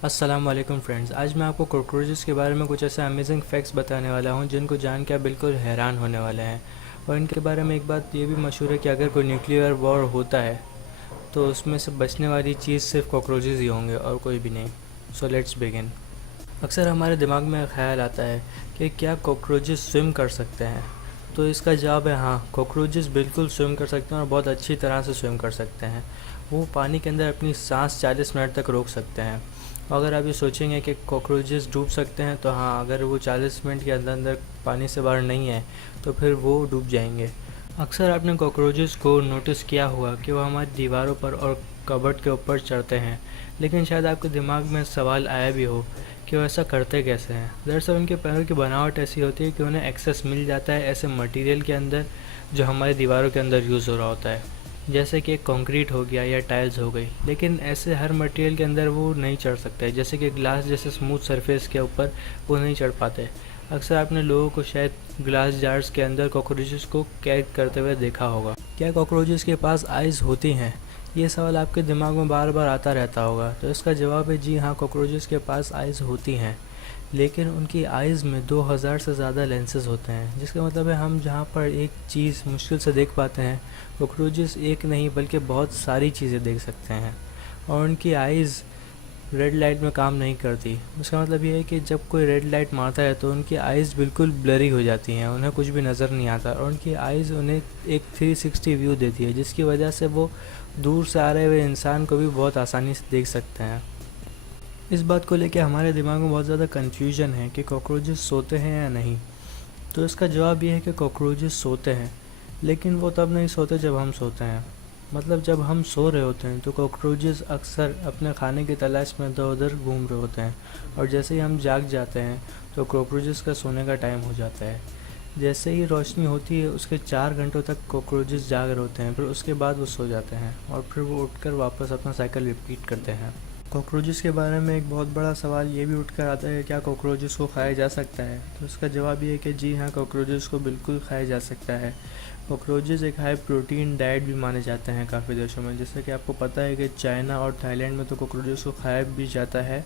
अस्सलाम वालेकुम फ्रेंड्स। आज मैं आपको कॉकरोचेस के बारे में कुछ ऐसे अमेजिंग फैक्ट्स बताने वाला हूं जिनको जान के आप बिल्कुल हैरान होने वाले हैं। और इनके बारे में एक बात ये भी मशहूर है कि अगर कोई न्यूक्लियर वॉर होता है तो उसमें से बचने वाली चीज़ सिर्फ कॉकरोचेस ही होंगे और कोई भी नहीं। So let's begin. अक्सर हमारे दिमाग में ख्याल आता है कि क्या कॉकरोचेस स्विम कर सकते हैं। तो इसका जवाब है हाँ, कॉकरोचेस बिल्कुल स्विम कर सकते हैं और बहुत अच्छी तरह से स्विम कर सकते हैं। वो पानी के अंदर अपनी सांस 40 मिनट तक रोक सकते हैं। अगर आप ये सोचेंगे कि कॉकरोचेस डूब सकते हैं तो हाँ, अगर वो 40 मिनट के अंदर अंदर पानी से बाहर नहीं है तो फिर वो डूब जाएंगे। अक्सर आपने कॉकरोचेस को नोटिस किया होगा कि वो हमारी दीवारों पर और कबर्ड के ऊपर चढ़ते हैं, लेकिन शायद आपके दिमाग में सवाल आया भी हो कि वो ऐसा करते कैसे हैं। दरअसल उनके पैरों की बनावट ऐसी होती है कि उन्हें एक्सेस मिल जाता है ऐसे मटेरियल के अंदर जो हमारी दीवारों के अंदर यूज़ हो रहा होता है, जैसे कि कंक्रीट हो गया या टाइल्स हो गई। लेकिन ऐसे हर मटेरियल के अंदर वो नहीं चढ़ सकते, जैसे कि ग्लास जैसे स्मूथ सरफेस के ऊपर वो नहीं चढ़ पाते। अक्सर आपने लोगों को शायद ग्लास जार्स के अंदर कॉकरोचेस को कैद करते हुए देखा होगा। क्या कॉकरोचेस के पास आइज़ होती हैं? ये सवाल आपके दिमाग में बार बार आता रहता होगा। तो इसका जवाब है जी हाँ, कॉकरोचेस के पास आइज़ होती हैं, लेकिन उनकी आइज़ में 2000 से ज़्यादा लेंसेज होते हैं, जिसका मतलब है हम जहाँ पर एक चीज़ मुश्किल से देख पाते हैं, कॉकरोचेस एक नहीं बल्कि बहुत सारी चीज़ें देख सकते हैं। और उनकी आइज़ रेड लाइट में काम नहीं करती। उसका मतलब ये है कि जब कोई रेड लाइट मारता है तो उनकी आइज़ बिल्कुल ब्लरी हो जाती हैं, उन्हें कुछ भी नज़र नहीं आता और उनकी आइज़ उन्हें एक 360 व्यू देती है, जिसकी वजह से वो दूर से आ रहे हुए इंसान को भी बहुत आसानी से देख सकते हैं। इस बात को लेकर हमारे दिमाग में बहुत ज़्यादा कन्फ्यूजन है कि कॉकरोचेस सोते हैं या नहीं। तो इसका जवाब ये है कि कॉकरोचेस सोते हैं, लेकिन वो तब नहीं सोते जब हम सोते हैं। मतलब जब हम सो रहे होते हैं तो कॉकरोचेस अक्सर अपने खाने की तलाश में इधर उधर घूम रहे होते हैं, और जैसे ही हम जाग जाते हैं तो कॉकरोचेस का सोने का टाइम हो जाता है। जैसे ही रोशनी होती है उसके 4 घंटों तक कॉकरोचेस जाग रहे होते हैं, फिर उसके बाद वो सो जाते हैं और फिर वो उठकर वापस अपना साइकिल रिपीट करते हैं। कॉकरोचेस के बारे में एक बहुत बड़ा सवाल ये भी उठ कर आता है, क्या कॉकरोचेस को खाया जा सकता है? तो इसका जवाब ये है कि जी हाँ, कॉकरोचेस को बिल्कुल खाया जा सकता है। कॉकरोचेस एक हाई प्रोटीन डाइट भी माने जाते हैं काफ़ी देशों में, जैसे कि आपको पता है कि चाइना और थाईलैंड में तो कॉकरोचेस को खाया भी जाता है।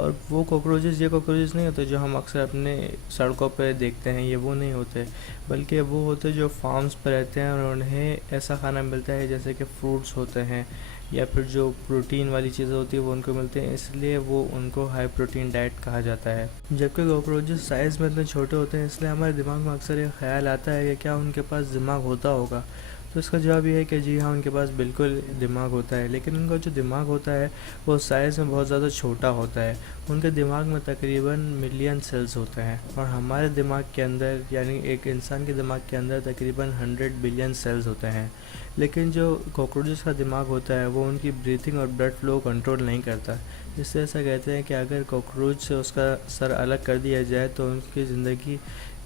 और वो कॉकरोचेस ये कॉकरोचेस नहीं होते जो हम अक्सर अपने सड़कों पे देखते हैं, ये वो नहीं होते, बल्कि वो होते जो फार्म्स पर रहते हैं और उन्हें ऐसा खाना मिलता है जैसे कि फ्रूट्स होते हैं या फिर जो प्रोटीन वाली चीज़ें होती है वो उनको मिलते हैं, इसलिए वो उनको हाई प्रोटीन डाइट कहा जाता है। जबकि कॉकरोचेस साइज़ में इतने छोटे होते हैं, इसलिए हमारे दिमाग में अक्सर ये ख्याल आता है कि क्या उनके पास दिमाग होता होगा। तो इसका जवाब ये है कि जी हाँ, उनके पास बिल्कुल दिमाग होता है, लेकिन उनका जो दिमाग होता है वो साइज़ में बहुत ज़्यादा छोटा होता है। उनके दिमाग में तकरीबन मिलियन सेल्स होते हैं, और हमारे दिमाग के अंदर यानी एक इंसान के दिमाग के अंदर तकरीबन 100 बिलियन सेल्स होते हैं। लेकिन जो कॉकरोचेस का दिमाग होता है वो उनकी ब्रीथिंग और ब्लड फ्लो कंट्रोल नहीं करता। जिससे ऐसा कहते हैं कि अगर कॉकरोच से उसका सर अलग कर दिया जाए तो उनकी ज़िंदगी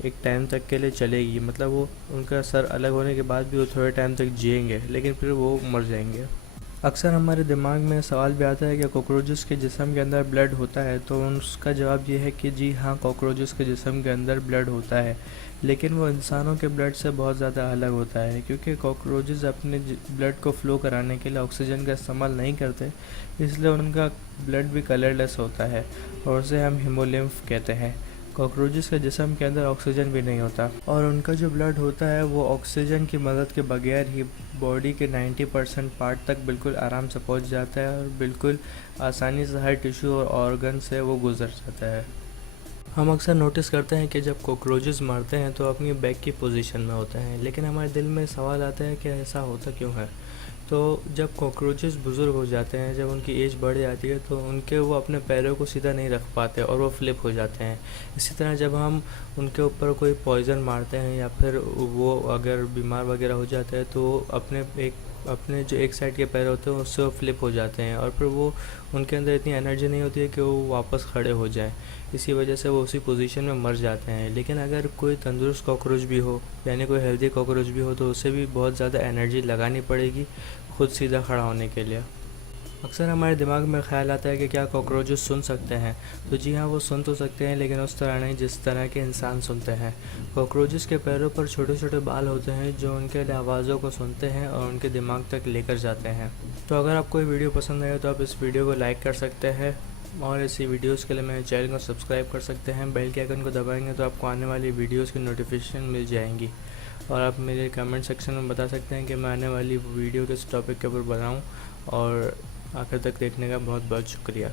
एक टाइम तक के लिए चलेगी। मतलब वो उनका सर अलग होने के बाद भी वो थोड़े टाइम तक जिएंगे, लेकिन फिर वो मर जाएंगे। अक्सर हमारे दिमाग में सवाल भी आता है कि कॉकरोचेस के जिस्म के अंदर ब्लड होता है। तो उसका जवाब ये है कि जी हाँ, कॉकरोचेस के जिस्म के अंदर ब्लड होता है, लेकिन वो इंसानों के ब्लड से बहुत ज़्यादा अलग होता है, क्योंकि कॉकरोचेस अपने ब्लड को फ्लो कराने के लिए ऑक्सीजन का इस्तेमाल नहीं करते, इसलिए उनका ब्लड भी कलरलेस होता है और उसे हम हीमोलिम्फ कहते हैं। कॉकरोचेस के जिस्म के अंदर ऑक्सीजन भी नहीं होता, और उनका जो ब्लड होता है वो ऑक्सीजन की मदद के बगैर ही बॉडी के 90% पार्ट तक बिल्कुल आराम से पहुंच जाता है और बिल्कुल आसानी से हर टिश्यू और ऑर्गन से वो गुजर जाता है। हम अक्सर नोटिस करते हैं कि जब कॉकरोचेस मरते हैं तो अपनी बैक की पोजीशन में होते हैं, लेकिन हमारे दिल में सवाल आता है कि ऐसा होता क्यों है। तो जब कॉकरोचेस बुज़ुर्ग हो जाते हैं, जब उनकी एज बढ़ जाती है, तो उनके वो अपने पैरों को सीधा नहीं रख पाते और वो फ्लिप हो जाते हैं। इसी तरह जब हम उनके ऊपर कोई पॉइज़न मारते हैं या फिर वो अगर बीमार वगैरह हो जाते हैं तो वो अपने जो एक साइड के पैर होते हैं उससे वो फ्लिप हो जाते हैं, और फिर वो उनके अंदर इतनी एनर्जी नहीं होती है कि वो वापस खड़े हो जाएं। इसी वजह से वो उसी पोजीशन में मर जाते हैं। लेकिन अगर कोई तंदुरुस्त कॉकरोच भी हो, यानी कोई हेल्दी कॉकरोच भी हो, तो उसे भी बहुत ज़्यादा एनर्जी लगानी पड़ेगी खुद सीधा खड़ा होने के लिए। अक्सर हमारे दिमाग में ख्याल आता है कि क्या कॉकरोचेस सुन सकते हैं? तो जी हाँ, वो सुन तो सकते हैं, लेकिन उस तरह नहीं जिस तरह के इंसान सुनते हैं। कॉकरोचेस के पैरों पर छोटे छोटे बाल होते हैं जो उनके आवाज़ों को सुनते हैं और उनके दिमाग तक लेकर जाते हैं। तो अगर आपको ये वीडियो पसंद आए तो आप इस वीडियो को लाइक कर सकते हैं और ऐसी वीडियोस के लिए मेरे चैनल को सब्सक्राइब कर सकते हैं। बेल के आइकन को दबाएंगे तो आपको आने वाली वीडियोस की नोटिफिकेशन मिल जाएंगी। और आप मेरे कमेंट सेक्शन में बता सकते हैं कि मैं आने वाली वीडियो किस टॉपिक के ऊपर बनाऊं। और आखिर तक देखने का बहुत बहुत शुक्रिया।